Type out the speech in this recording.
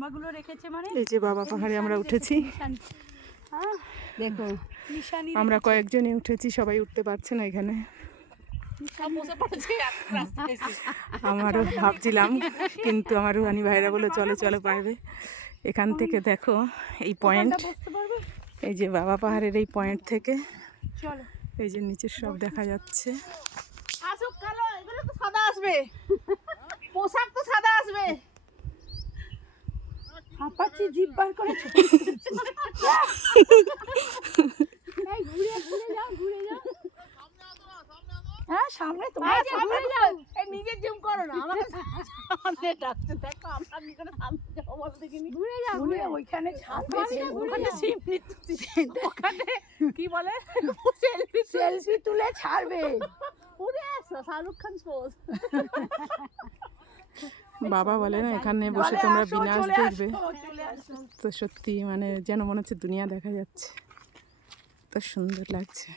মাগুলো রেখেছে মানে এই যে বাবা পাহাড়ে আমরা উঠেছি। দেখো আমরা কয়েকজনই উঠেছি, সবাই উঠতে পারছে না এখানে। আমারও ভাবছিলাম, কিন্তু আমার রুহানি ভাইরা বলে চলে চলে পারবে। এখান থেকে দেখো এই পয়েন্ট, এই যে বাবা পাহাড়ের এই পয়েন্ট থেকে এই যে নিচের সব দেখা যাচ্ছে। আসুক কালো, এগুলো তো সাদা আসবে, পোশাক তো সাদা আসবে। হাঁপাচ্ছি, জিভ বার করে। এই ঘুরে ঘুরে যাও, ঘুরে যাও। হ্যাঁ সামনে তোমার সামনে যাও, এই নিজে জুম করো না, আমাকে সামনে ডাকতে দেখো। আমরা কি করে সামনে যাব বল দেখিনি। ঘুরে যাও, ঘুরে ওইখানে ছাড়বে, ওখানে সিমনি ওখানে কি বলে সেলফি তুলে ছাড়বে। উড়ে আসো, শাহরুখ খান পোজ। বাবা বলে না এখানে বসে তোমরা বিনাশ দেখবে, তো সত্যি মানে যেন মনে হচ্ছে দুনিয়া দেখা যাচ্ছে, তো সুন্দর লাগছে।